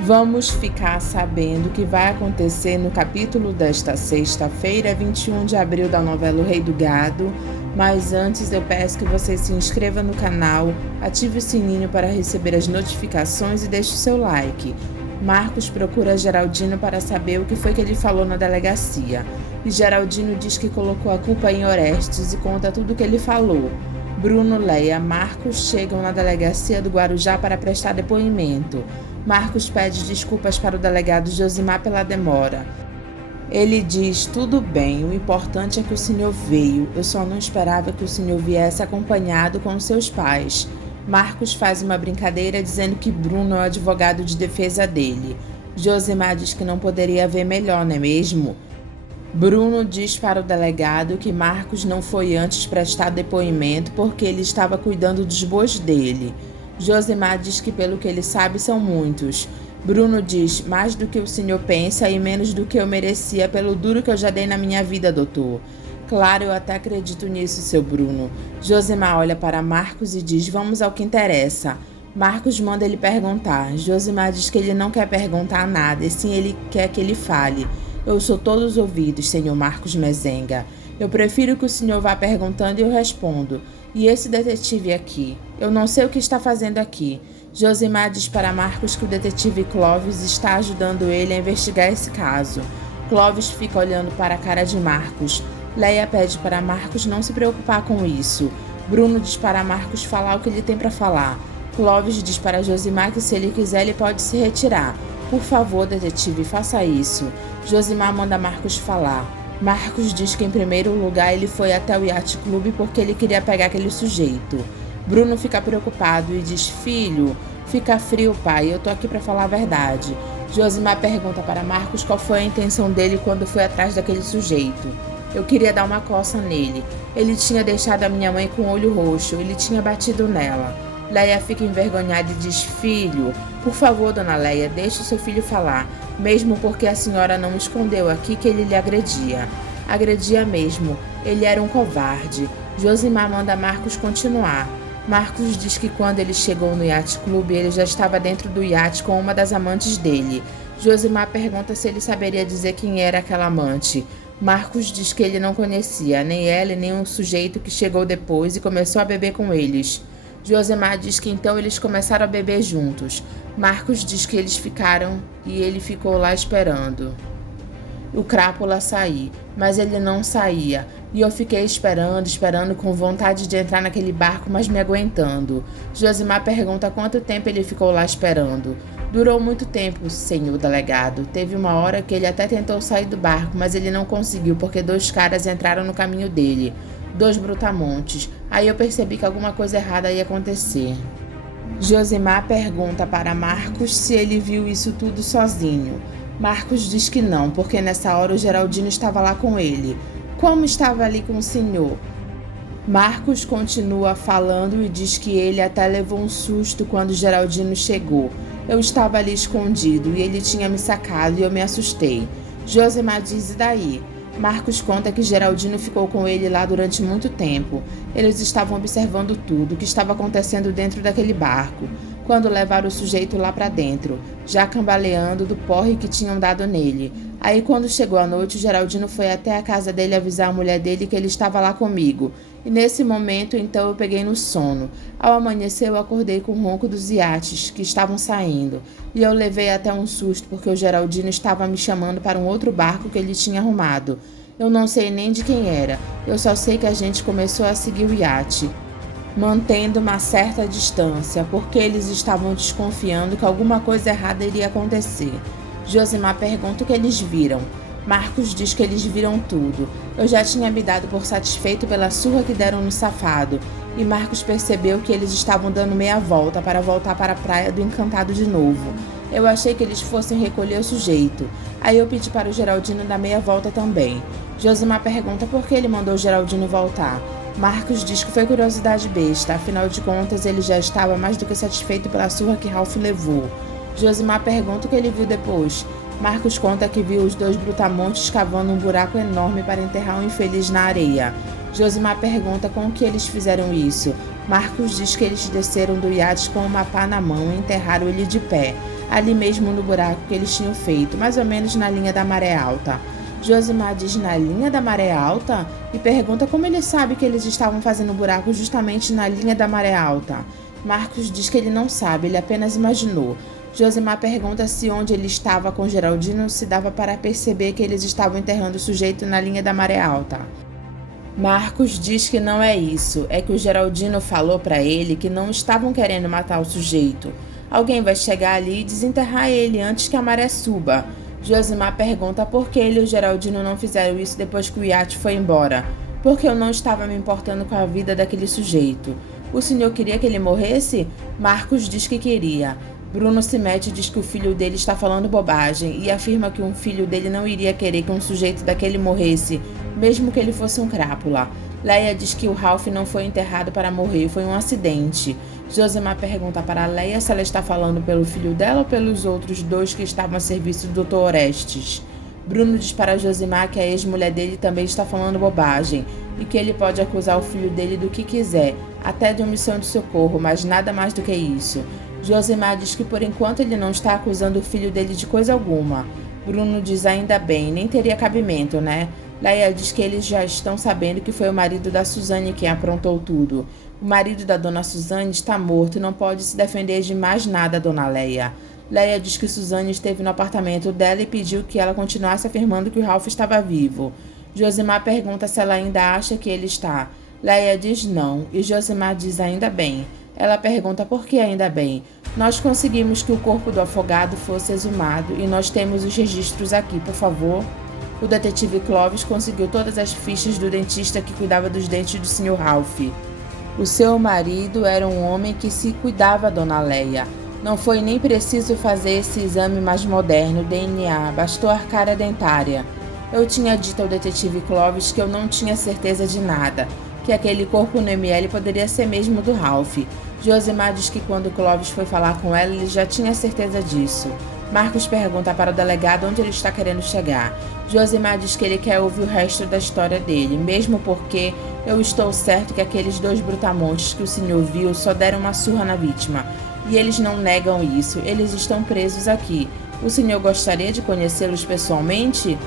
Vamos ficar sabendo o que vai acontecer no capítulo desta sexta-feira, 21 de abril, da novela O Rei do Gado. Mas antes eu peço que você se inscreva no canal, ative o sininho para receber as notificações e deixe o seu like. Marcos procura Geraldino para saber o que foi que ele falou na delegacia. E Geraldino diz que colocou a culpa em Orestes e conta tudo o que ele falou. Bruno, Leia, Marcos chegam na delegacia do Guarujá para prestar depoimento. Marcos pede desculpas para o delegado Josimar pela demora. Ele diz: tudo bem, o importante é que o senhor veio, eu só não esperava que o senhor viesse acompanhado com seus pais. Marcos faz uma brincadeira dizendo que Bruno é o advogado de defesa dele. Josimar diz que não poderia haver melhor, não é mesmo? Bruno diz para o delegado que Marcos não foi antes prestar depoimento porque ele estava cuidando dos bois dele. Josimar diz que pelo que ele sabe são muitos. Bruno diz: mais do que o senhor pensa e menos do que eu merecia pelo duro que eu já dei na minha vida, doutor. Claro, eu até acredito nisso, seu Bruno. Josimar olha para Marcos e diz: vamos ao que interessa. Marcos manda ele perguntar. Josimar diz que ele não quer perguntar nada, e sim ele quer que ele fale. Eu sou todos ouvidos, senhor Marcos Mezenga. Eu prefiro que o senhor vá perguntando e eu respondo. E esse detetive aqui? Eu não sei o que está fazendo aqui. Josimar diz para Marcos que o detetive Clóvis está ajudando ele a investigar esse caso. Clóvis fica olhando para a cara de Marcos. Leia pede para Marcos não se preocupar com isso. Bruno diz para Marcos falar o que ele tem para falar. Clóvis diz para Josimar que se ele quiser ele pode se retirar. Por favor, detetive, faça isso. Josimar manda Marcos falar. Marcos diz que em primeiro lugar ele foi até o Yacht Club porque ele queria pegar aquele sujeito. Bruno fica preocupado e diz: filho, fica frio, pai, eu tô aqui para falar a verdade. Josimar pergunta para Marcos qual foi a intenção dele quando foi atrás daquele sujeito. Eu queria dar uma coça nele. Ele tinha deixado a minha mãe com o olho roxo, ele tinha batido nela. Leia fica envergonhada e diz: filho, por favor, dona Leia, deixe o seu filho falar, mesmo porque a senhora não escondeu aqui que ele lhe agredia. Agredia mesmo, ele era um covarde. Josimar manda Marcos continuar. Marcos diz que quando ele chegou no Yacht Club, ele já estava dentro do iate com uma das amantes dele. Josimar pergunta se ele saberia dizer quem era aquela amante. Marcos diz que ele não conhecia, nem ela e nem o sujeito que chegou depois e começou a beber com eles. Josimar diz que então eles começaram a beber juntos. Marcos diz que eles ficaram e ele ficou lá esperando o Crápula sair, mas ele não saía. E eu fiquei esperando com vontade de entrar naquele barco, mas me aguentando. Josimar pergunta quanto tempo ele ficou lá esperando. Durou muito tempo, senhor delegado. Teve uma hora que ele até tentou sair do barco, mas ele não conseguiu porque 2 caras entraram no caminho dele. 2 brutamontes. Aí eu percebi que alguma coisa errada ia acontecer. Josimar pergunta para Marcos se ele viu isso tudo sozinho. Marcos diz que não, porque nessa hora o Geraldino estava lá com ele. Como estava ali com o senhor? Marcos continua falando e diz que ele até levou um susto quando o Geraldino chegou. Eu estava ali escondido e ele tinha me sacado e eu me assustei. Josimar diz: e daí? Marcos conta que Geraldino ficou com ele lá durante muito tempo. Eles estavam observando tudo o que estava acontecendo dentro daquele barco, quando levaram o sujeito lá para dentro, já cambaleando do porre que tinham dado nele. Aí quando chegou a noite, o Geraldino foi até a casa dele avisar a mulher dele que ele estava lá comigo. E nesse momento, então, eu peguei no sono. Ao amanhecer, eu acordei com o ronco dos iates que estavam saindo. E eu levei até um susto, porque o Geraldino estava me chamando para um outro barco que ele tinha arrumado. Eu não sei nem de quem era. Eu só sei que a gente começou a seguir o iate, mantendo uma certa distância, porque eles estavam desconfiando que alguma coisa errada iria acontecer. Josimar pergunta o que eles viram. Marcos diz que eles viram tudo. Eu já tinha me dado por satisfeito pela surra que deram no safado, e Marcos percebeu que eles estavam dando meia volta para voltar para a praia do Encantado de novo. Eu achei que eles fossem recolher o sujeito. Aí eu pedi para o Geraldino dar meia volta também. Josimar pergunta por que ele mandou o Geraldino voltar. Marcos diz que foi curiosidade besta, afinal de contas ele já estava mais do que satisfeito pela surra que Ralph levou. Josimar pergunta o que ele viu depois. Marcos conta que viu os 2 brutamontes cavando um buraco enorme para enterrar um infeliz na areia. Josimar pergunta com o que eles fizeram isso. Marcos diz que eles desceram do iate com uma pá na mão e enterraram ele de pé. ali mesmo no buraco que eles tinham feito, mais ou menos na linha da maré alta. Josimar diz na linha da maré alta e pergunta como ele sabe que eles estavam fazendo o buraco justamente na linha da maré alta. Marcos diz que ele não sabe, ele apenas imaginou. Josimar pergunta se onde ele estava com Geraldino se dava para perceber que eles estavam enterrando o sujeito na linha da maré alta. Marcos diz que não é isso, é que o Geraldino falou para ele que não estavam querendo matar o sujeito. Alguém vai chegar ali e desenterrar ele antes que a maré suba. Josimar pergunta por que ele e o Geraldino não fizeram isso depois que o iate foi embora. Porque eu não estava me importando com a vida daquele sujeito. O senhor queria que ele morresse? Marcos diz que queria. Bruno se mete e diz que o filho dele está falando bobagem e afirma que um filho dele não iria querer que um sujeito daquele morresse, mesmo que ele fosse um crápula. Leia diz que o Ralph não foi enterrado para morrer, foi um acidente. Josimar pergunta para Leia se ela está falando pelo filho dela ou pelos outros dois que estavam a serviço do Dr. Orestes. Bruno diz para Josimar que a ex-mulher dele também está falando bobagem e que ele pode acusar o filho dele do que quiser, até de omissão de socorro, mas nada mais do que isso. Josimar diz que por enquanto ele não está acusando o filho dele de coisa alguma. Bruno diz ainda bem, nem teria cabimento, né? Leia diz que eles já estão sabendo que foi o marido da Suzane quem aprontou tudo. O marido da dona Suzane está morto e não pode se defender de mais nada, dona Leia. Leia diz que Suzane esteve no apartamento dela e pediu que ela continuasse afirmando que o Ralph estava vivo. Josimar pergunta se ela ainda acha que ele está. Leia diz não, e Josimar diz ainda bem. Ela pergunta por que ainda bem. Nós conseguimos que o corpo do afogado fosse exumado e nós temos os registros aqui, por favor. O detetive Clovis conseguiu todas as fichas do dentista que cuidava dos dentes do Sr. Ralph. O seu marido era um homem que se cuidava, dona Leia. Não foi nem preciso fazer esse exame mais moderno, DNA, bastou a cara dentária. Eu tinha dito ao detetive Clovis que eu não tinha certeza de nada, que aquele corpo no ML poderia ser mesmo do Ralph. Josimar diz que quando Clovis foi falar com ela, ele já tinha certeza disso. Marcos pergunta para o delegado onde ele está querendo chegar. Josimar diz que ele quer ouvir o resto da história dele, mesmo porque eu estou certo que aqueles dois brutamontes que o senhor viu só deram uma surra na vítima. E eles não negam isso, eles estão presos aqui. O senhor gostaria de conhecê-los pessoalmente?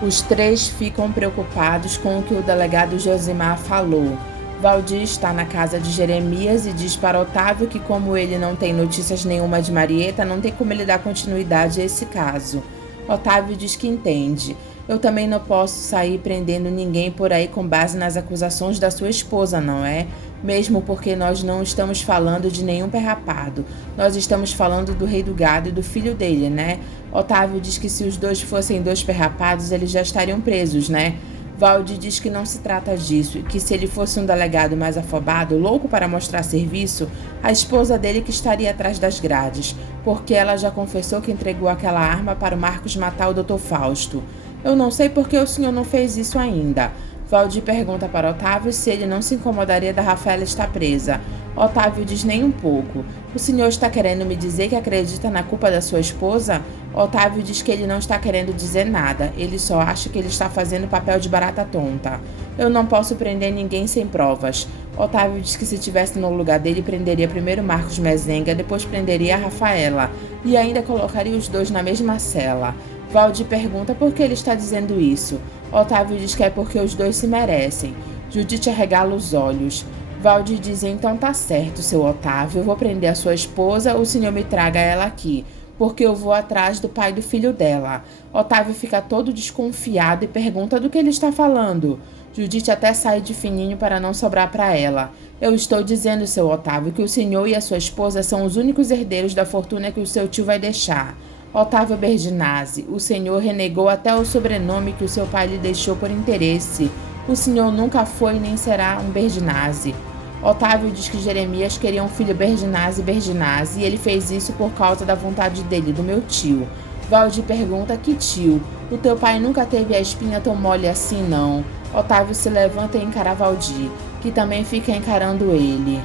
Os três ficam preocupados com o que o delegado Josimar falou. Valdir está na casa de Jeremias e diz para Otávio que, como ele não tem notícias nenhuma de Marieta, não tem como ele dar continuidade a esse caso. Otávio diz que entende. Eu também não posso sair prendendo ninguém por aí com base nas acusações da sua esposa, não é? Mesmo porque nós não estamos falando de nenhum perrapado. Nós estamos falando do rei do gado e do filho dele, né? Otávio diz que se os dois fossem dois perrapados, eles já estariam presos, né? Valdir diz que não se trata disso e que se ele fosse um delegado mais afobado, louco para mostrar serviço, a esposa dele que estaria atrás das grades, porque ela já confessou que entregou aquela arma para o Marcos matar o Dr. Fausto. Eu não sei por que o senhor não fez isso ainda. Valdir pergunta para Otávio se ele não se incomodaria da Rafaela estar presa. Otávio diz nem um pouco. O senhor está querendo me dizer que acredita na culpa da sua esposa? Otávio diz que ele não está querendo dizer nada. Ele só acha que ele está fazendo papel de barata tonta. Eu não posso prender ninguém sem provas. Otávio diz que se estivesse no lugar dele, prenderia primeiro Marcos Mezenga, depois prenderia a Rafaela. E ainda colocaria os dois na mesma cela. Valdir pergunta por que ele está dizendo isso. Otávio diz que é porque os dois se merecem. Judite arregala os olhos. Valdir diz, então tá certo, seu Otávio, eu vou prender a sua esposa, o senhor me traga ela aqui, porque eu vou atrás do pai do filho dela. Otávio fica todo desconfiado e pergunta do que ele está falando. Judite até sai de fininho para não sobrar para ela. Eu estou dizendo, seu Otávio, que o senhor e a sua esposa são os únicos herdeiros da fortuna que o seu tio vai deixar. Otávio Berginazzi, o senhor renegou até o sobrenome que o seu pai lhe deixou por interesse. O senhor nunca foi nem será um Berginazzi. Otávio diz que Jeremias queria um filho Berginazzi e ele fez isso por causa da vontade dele, do meu tio. Valdir pergunta, que tio? O teu pai nunca teve a espinha tão mole assim, não. Otávio se levanta e encara Valdir, que também fica encarando ele.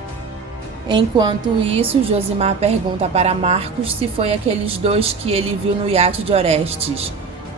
Enquanto isso, Josimar pergunta para Marcos se foi aqueles dois que ele viu no iate de Orestes.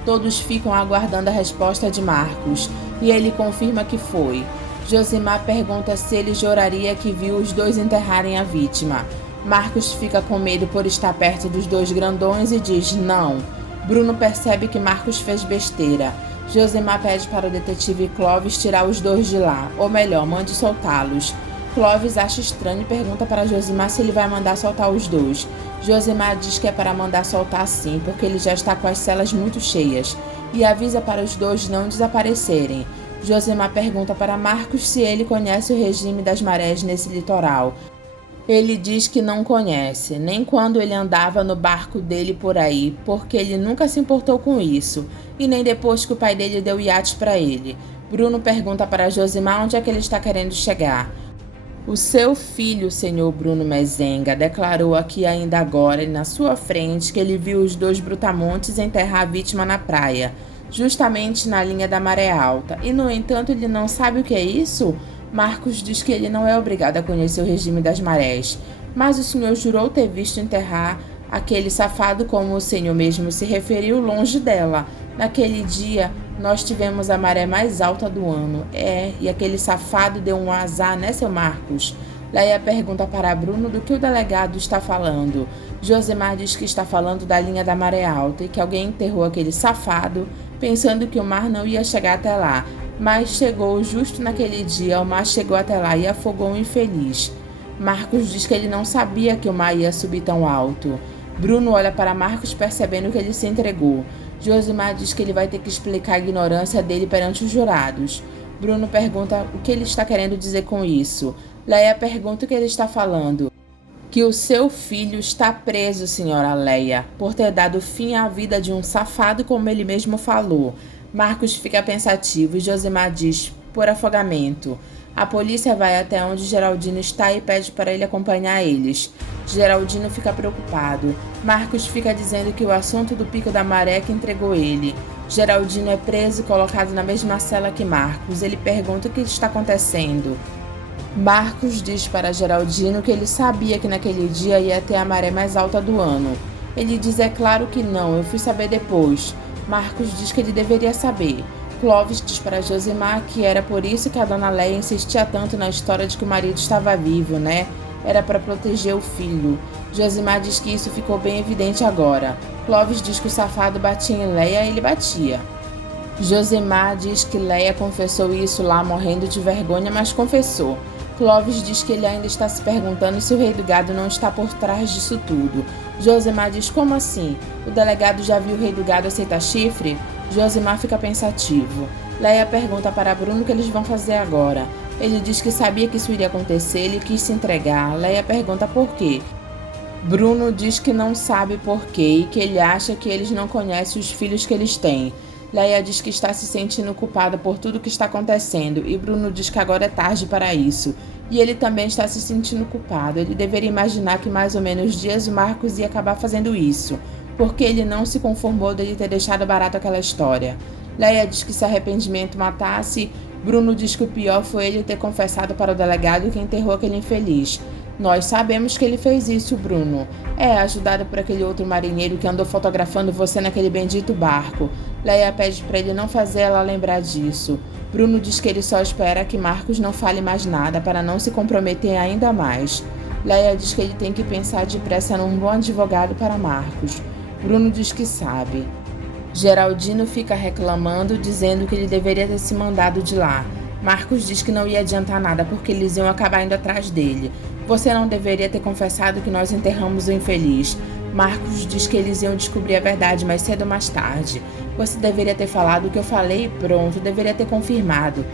Todos ficam aguardando a resposta de Marcos, e ele confirma que foi. Josimar pergunta se ele juraria que viu os dois enterrarem a vítima. Marcos fica com medo por estar perto dos dois grandões e diz não. Bruno percebe que Marcos fez besteira. Josemar pede para o detetive Clovis tirar os dois de lá, ou melhor, mande soltá-los. Clovis acha estranho e pergunta para Josemar se ele vai mandar soltar os dois. Josemar diz que é para mandar soltar sim, porque ele já está com as celas muito cheias, e avisa para os dois não desaparecerem. Josemar pergunta para Marcos se ele conhece o regime das marés nesse litoral. Ele diz que não conhece, nem quando ele andava no barco dele por aí, porque ele nunca se importou com isso, e nem depois que o pai dele deu iate para ele. Bruno pergunta para Josemar onde é que ele está querendo chegar. O seu filho, senhor Bruno Mezenga, declarou aqui ainda agora e na sua frente que ele viu os dois brutamontes enterrar a vítima na praia, justamente na linha da maré alta, e no entanto ele não sabe o que é isso? Marcos diz que ele não é obrigado a conhecer o regime das marés, mas o senhor jurou ter visto enterrar aquele safado, como o senhor mesmo se referiu, longe dela. Naquele dia, nós tivemos a maré mais alta do ano. E aquele safado deu um azar, né, seu Marcos? Leia pergunta para Bruno do que o delegado está falando. Josemar diz que está falando da linha da maré alta e que alguém enterrou aquele safado, pensando que o mar não ia chegar até lá. Mas chegou justo naquele dia, o mar chegou até lá e afogou o infeliz. Marcos diz que ele não sabia que o mar ia subir tão alto. Bruno olha para Marcos percebendo que ele se entregou. Josemar diz que ele vai ter que explicar a ignorância dele perante os jurados. Bruno pergunta o que ele está querendo dizer com isso. Leia pergunta o que ele está falando. Que o seu filho está preso, senhora Leia, por ter dado fim à vida de um safado, como ele mesmo falou. Marcos fica pensativo e Josemar diz, por afogamento. A polícia vai até onde Geraldino está e pede para ele acompanhar eles. Geraldino fica preocupado. Marcos fica dizendo que o assunto do pico da maré é que entregou ele. Geraldino é preso e colocado na mesma cela que Marcos. Ele pergunta o que está acontecendo. Marcos diz para Geraldino que ele sabia que naquele dia ia ter a maré mais alta do ano. Ele diz, é claro que não, eu fui saber depois. Marcos diz que ele deveria saber. Clovis diz para Josemar que era por isso que a dona Leia insistia tanto na história de que o marido estava vivo, né? Era para proteger o filho. Josemar diz que isso ficou bem evidente agora. Clovis diz que o safado batia em Leia e ele batia. Josemar diz que Leia confessou isso lá morrendo de vergonha, mas confessou. Clovis diz que ele ainda está se perguntando se o rei do gado não está por trás disso tudo. Josemar diz, como assim? O delegado já viu o rei do gado aceitar chifre? Josemar fica pensativo. Leia pergunta para Bruno o que eles vão fazer agora. Ele diz que sabia que isso iria acontecer, ele quis se entregar. Leia pergunta por quê. Bruno diz que não sabe por quê e que ele acha que eles não conhecem os filhos que eles têm. Leia diz que está se sentindo culpada por tudo que está acontecendo e Bruno diz que agora é tarde para isso. E ele também está se sentindo culpado. Ele deveria imaginar que mais ou menos dias o Marcos ia acabar fazendo isso, porque ele não se conformou dele ter deixado barato aquela história. Leia diz que se arrependimento matasse, Bruno diz que o pior foi ele ter confessado para o delegado que enterrou aquele infeliz. Nós sabemos que ele fez isso, Bruno. Ajudado por aquele outro marinheiro que andou fotografando você naquele bendito barco. Leia pede para ele não fazer ela lembrar disso. Bruno diz que ele só espera que Marcos não fale mais nada para não se comprometer ainda mais. Leia diz que ele tem que pensar depressa num bom advogado para Marcos. Bruno diz que sabe. Geraldino fica reclamando, dizendo que ele deveria ter se mandado de lá. Marcos diz que não ia adiantar nada porque eles iam acabar indo atrás dele. Você não deveria ter confessado que nós enterramos o infeliz. Marcos diz que eles iam descobrir a verdade mais cedo ou mais tarde. Você deveria ter falado o que eu falei e pronto, deveria ter confirmado.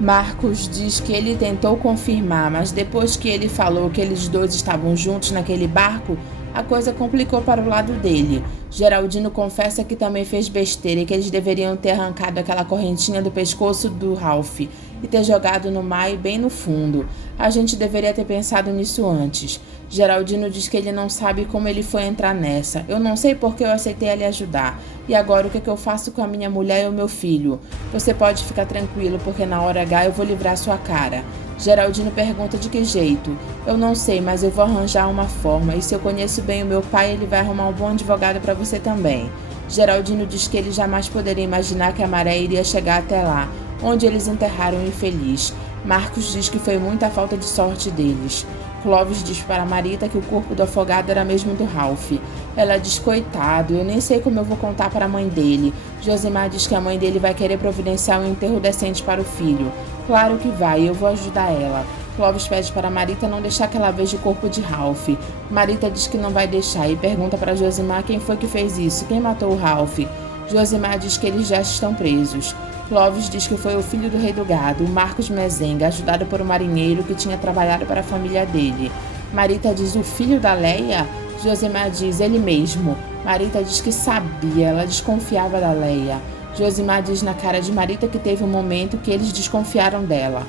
Marcos diz que ele tentou confirmar, mas depois que ele falou que eles dois estavam juntos naquele barco, a coisa complicou para o lado dele. Geraldino confessa que também fez besteira e que eles deveriam ter arrancado aquela correntinha do pescoço do Ralph e ter jogado no mar e bem no fundo. A gente deveria ter pensado nisso antes. Geraldino diz que ele não sabe como ele foi entrar nessa. Eu não sei porque eu aceitei ele ajudar. E agora o que eu faço com a minha mulher e o meu filho? Você pode ficar tranquilo porque na hora H eu vou livrar sua cara. Geraldino pergunta de que jeito. Eu não sei, mas eu vou arranjar uma forma. E se eu conheço bem o meu pai, ele vai arrumar um bom advogado para você também. Geraldino diz que ele jamais poderia imaginar que a maré iria chegar até lá, onde eles enterraram o infeliz. Marcos diz que foi muita falta de sorte deles. Clovis diz para Marita que o corpo do afogado era mesmo do Ralph. Ela diz: coitado, eu nem sei como eu vou contar para a mãe dele. Josimar diz que a mãe dele vai querer providenciar um enterro decente para o filho. Claro que vai, eu vou ajudar ela. Clovis pede para Marita não deixar que ela veja o corpo de Ralph. Marita diz que não vai deixar e pergunta para Josimar quem foi que fez isso, quem matou o Ralph. Josimar diz que eles já estão presos. Clovis diz que foi o filho do rei do gado, Marcos Mezenga, ajudado por um marinheiro que tinha trabalhado para a família dele. Marita diz: o filho da Leia? Josimar diz: ele mesmo. Marita diz que sabia, ela desconfiava da Leia. Josimar diz na cara de Marita que teve um momento que eles desconfiaram dela.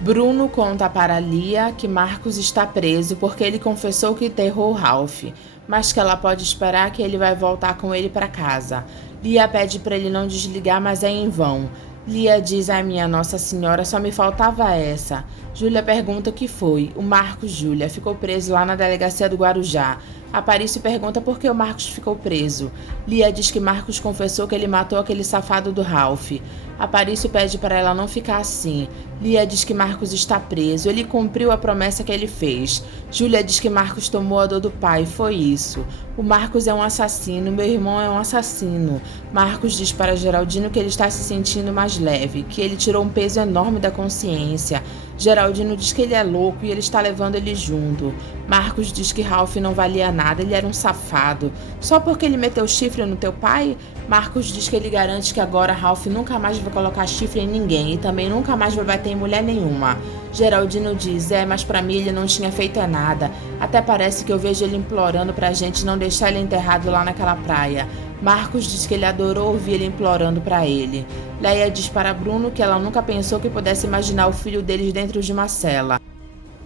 Bruno conta para Lia que Marcos está preso porque ele confessou que enterrou Ralph, mas que ela pode esperar que ele vai voltar com ele para casa. Lia pede para ele não desligar, mas é em vão. Lia diz: ai, minha Nossa Senhora, só me faltava essa. Júlia pergunta o que foi. O Marcos Júlia ficou preso lá na delegacia do Guarujá. Aparício pergunta por que o Marcos ficou preso. Lia diz que Marcos confessou que ele matou aquele safado do Ralph. Aparício pede para ela não ficar assim. Lia diz que Marcos está preso. Ele cumpriu a promessa que ele fez. Júlia diz que Marcos tomou a dor do pai. Foi isso. O Marcos é um assassino. Meu irmão é um assassino. Marcos diz para Geraldino que ele está se sentindo mais leve, que ele tirou um peso enorme da consciência. Geraldino diz que ele é louco e ele está levando ele junto. Marcos diz que Ralph não valia nada, ele era um safado. Só porque ele meteu chifre no teu pai? Marcos diz que ele garante que agora Ralph nunca mais vai colocar chifre em ninguém e também nunca mais vai bater em mulher nenhuma. Geraldino diz: mas pra mim ele não tinha feito nada. Até parece que eu vejo ele implorando pra gente não deixar ele enterrado lá naquela praia. Marcos diz que ele adorou ouvir ele implorando pra ele. Leia diz para Bruno que ela nunca pensou que pudesse imaginar o filho deles dentro de uma cela.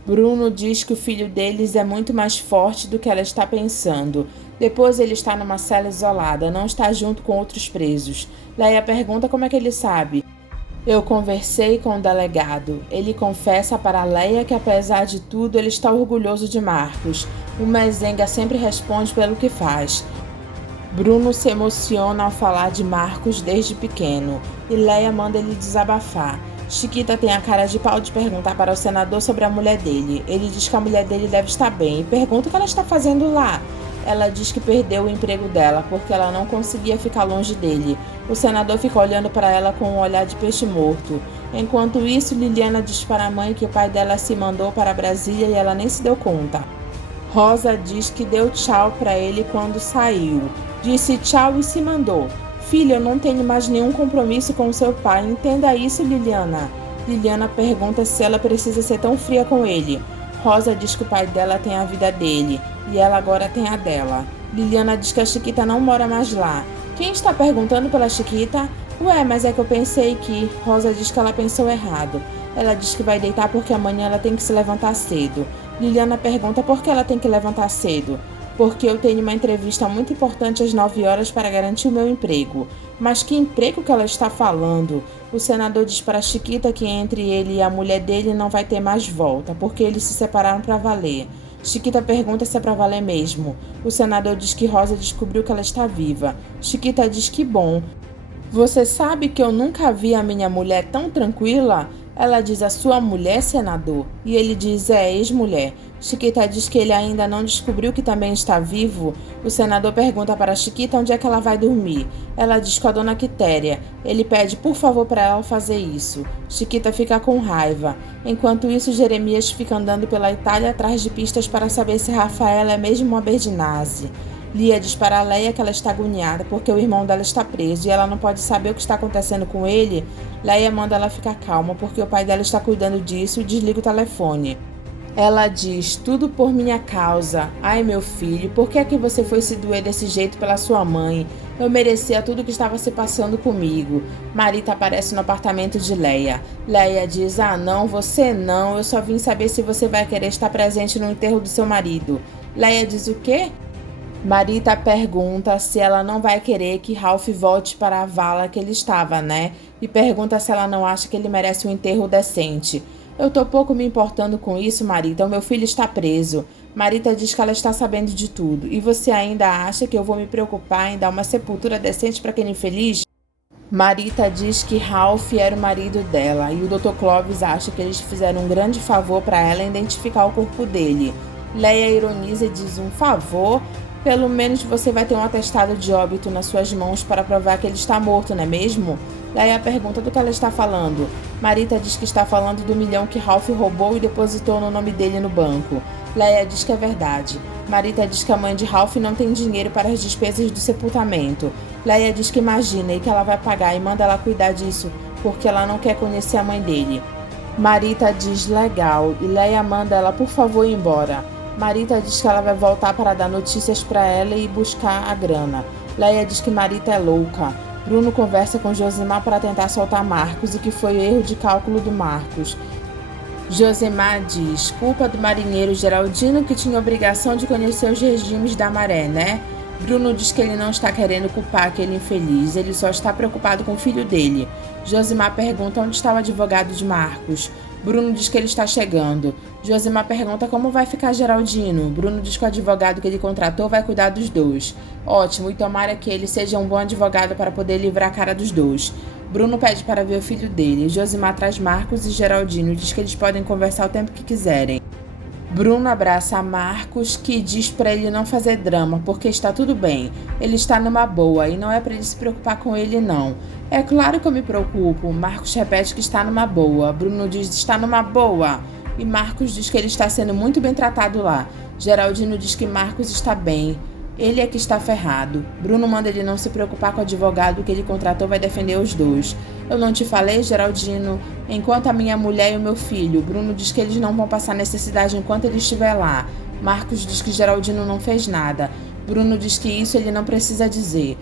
Bruno diz que o filho deles é muito mais forte do que ela está pensando. Depois ele está numa cela isolada, não está junto com outros presos. Leia pergunta como é que ele sabe. Eu conversei com o delegado. Ele confessa para Leia que apesar de tudo ele está orgulhoso de Marcos. O Mezenga sempre responde pelo que faz. Bruno se emociona ao falar de Marcos desde pequeno e Leia manda ele desabafar. Chiquita tem a cara de pau de perguntar para o senador sobre a mulher dele. Ele diz que a mulher dele deve estar bem e pergunta o que ela está fazendo lá. Ela diz que perdeu o emprego dela porque ela não conseguia ficar longe dele. O senador fica olhando para ela com um olhar de peixe morto. Enquanto isso, Liliana diz para a mãe que o pai dela se mandou para Brasília e ela nem se deu conta. Rosa diz que deu tchau para ele quando saiu. Disse tchau e se mandou. Filha, eu não tenho mais nenhum compromisso com seu pai. Entenda isso, Liliana. Liliana pergunta se ela precisa ser tão fria com ele. Rosa diz que o pai dela tem a vida dele e ela agora tem a dela. Liliana diz que a Chiquita não mora mais lá. Quem está perguntando pela Chiquita? Ué, mas é que eu pensei que... Rosa diz que ela pensou errado. Ela diz que vai deitar porque amanhã ela tem que se levantar cedo. Liliana pergunta por que ela tem que levantar cedo. Porque eu tenho uma entrevista muito importante às 9 horas para garantir o meu emprego. Mas que emprego que ela está falando? O senador diz para a Chiquita que entre ele e a mulher dele não vai ter mais volta, porque eles se separaram para valer. Chiquita pergunta se é para valer mesmo. O senador diz que Rosa descobriu que ela está viva. Chiquita diz que bom. Você sabe que eu nunca vi a minha mulher tão tranquila? Ela diz: a sua mulher, senador? E ele diz: é, ex-mulher. Chiquita diz que ele ainda não descobriu que também está vivo. O senador pergunta para Chiquita onde é que ela vai dormir. Ela diz com a dona Quitéria. Ele pede por favor para ela fazer isso. Chiquita fica com raiva. Enquanto isso, Jeremias fica andando pela Itália atrás de pistas para saber se Rafaela é mesmo uma Berdinazzi. Lia diz para Leia que ela está agoniada porque o irmão dela está preso e ela não pode saber o que está acontecendo com ele. Leia manda ela ficar calma porque o pai dela está cuidando disso e desliga o telefone. Ela diz: tudo por minha causa. Ai, meu filho, por que é que você foi se doer desse jeito pela sua mãe? Eu merecia tudo que estava se passando comigo. Marita aparece no apartamento de Leia. Leia diz: ah, não, você não. Eu só vim saber se você vai querer estar presente no enterro do seu marido. Leia diz: o quê? Marita pergunta se ela não vai querer que Ralph volte para a vala que ele estava, né? E pergunta se ela não acha que ele merece um enterro decente. Eu tô pouco me importando com isso, Marita. O meu filho está preso. Marita diz que ela está sabendo de tudo. E você ainda acha que eu vou me preocupar em dar uma sepultura decente para aquele infeliz? Marita diz que Ralph era o marido dela e o Dr. Clovis acha que eles fizeram um grande favor para ela identificar o corpo dele. Leia ironiza e diz: um favor? Pelo menos você vai ter um atestado de óbito nas suas mãos para provar que ele está morto, não é mesmo? Leia pergunta do que ela está falando. Marita diz que está falando do milhão que Ralph roubou e depositou no nome dele no banco. Leia diz que é verdade. Marita diz que a mãe de Ralph não tem dinheiro para as despesas do sepultamento. Leia diz que imagina e que ela vai pagar e manda ela cuidar disso, porque ela não quer conhecer a mãe dele. Marita diz legal e Leia manda ela por favor ir embora. Marita diz que ela vai voltar para dar notícias para ela e buscar a grana. Leia diz que Marita é louca. Bruno conversa com Josimar para tentar soltar Marcos e que foi erro de cálculo do Marcos. Josimar diz: culpa do marinheiro Geraldino que tinha obrigação de conhecer os regimes da maré, né? Bruno diz que ele não está querendo culpar aquele infeliz, ele só está preocupado com o filho dele. Josimar pergunta onde está o advogado de Marcos. Bruno diz que ele está chegando. Josimar pergunta como vai ficar Geraldino. Bruno diz que o advogado que ele contratou vai cuidar dos dois. Ótimo, e tomara que ele seja um bom advogado para poder livrar a cara dos dois. Bruno pede para ver o filho dele. Josimar traz Marcos e Geraldino e diz que eles podem conversar o tempo que quiserem. Bruno abraça Marcos, que diz para ele não fazer drama, porque está tudo bem. Ele está numa boa e não é para ele se preocupar com ele, não. É claro que eu me preocupo. Marcos repete que está numa boa. Bruno diz que está numa boa. E Marcos diz que ele está sendo muito bem tratado lá. Geraldino diz que Marcos está bem. Ele é que está ferrado. Bruno manda ele não se preocupar com o advogado que ele contratou vai defender os dois. Eu não te falei, Geraldino? Enquanto a minha mulher e o meu filho. Bruno diz que eles não vão passar necessidade enquanto ele estiver lá. Marcos diz que Geraldino não fez nada. Bruno diz que isso ele não precisa dizer.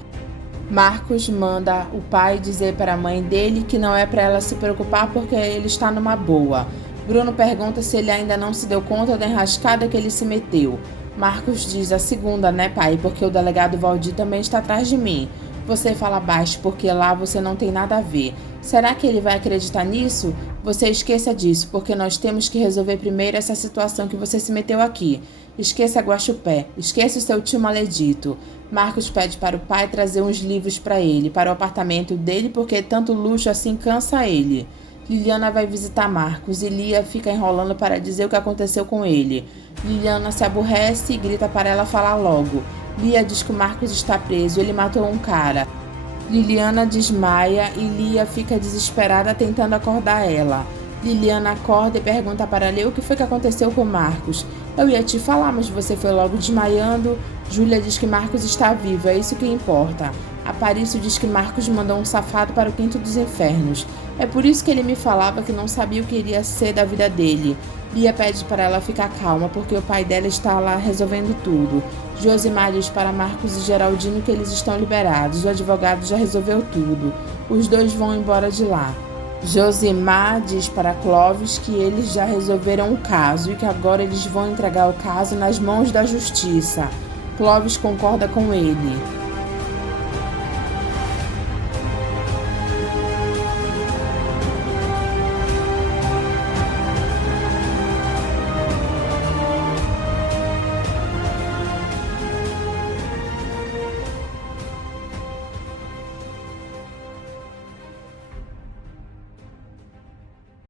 Marcos manda o pai dizer para a mãe dele que não é para ela se preocupar porque ele está numa boa. Bruno pergunta se ele ainda não se deu conta da enrascada que ele se meteu. Marcos diz: a segunda, né, pai? Porque o delegado Valdir também está atrás de mim. Você fala baixo porque lá você não tem nada a ver. Será que ele vai acreditar nisso? Você esqueça disso, porque nós temos que resolver primeiro essa situação que você se meteu aqui. Esqueça Guaxupé, esqueça o seu tio maledito. Marcos pede para o pai trazer uns livros para ele, para o apartamento dele, porque tanto luxo assim cansa ele. Liliana vai visitar Marcos e Lia fica enrolando para dizer o que aconteceu com ele. Liliana se aborrece e grita para ela falar logo. Lia diz que o Marcos está preso, ele matou um cara. Liliana desmaia e Lia fica desesperada tentando acordar ela. Liliana acorda e pergunta para Lia o que foi que aconteceu com Marcos. Eu ia te falar, mas você foi logo desmaiando. Júlia diz que Marcos está vivo, é isso que importa. Aparício diz que Marcos mandou um safado para o quinto dos infernos. É por isso que ele me falava que não sabia o que iria ser da vida dele. Lia pede para ela ficar calma, porque o pai dela está lá resolvendo tudo. Josimar diz para Marcos e Geraldino que eles estão liberados. O advogado já resolveu tudo. Os dois vão embora de lá. Josimar diz para Clovis que eles já resolveram o caso e que agora eles vão entregar o caso nas mãos da justiça. Clovis concorda com ele.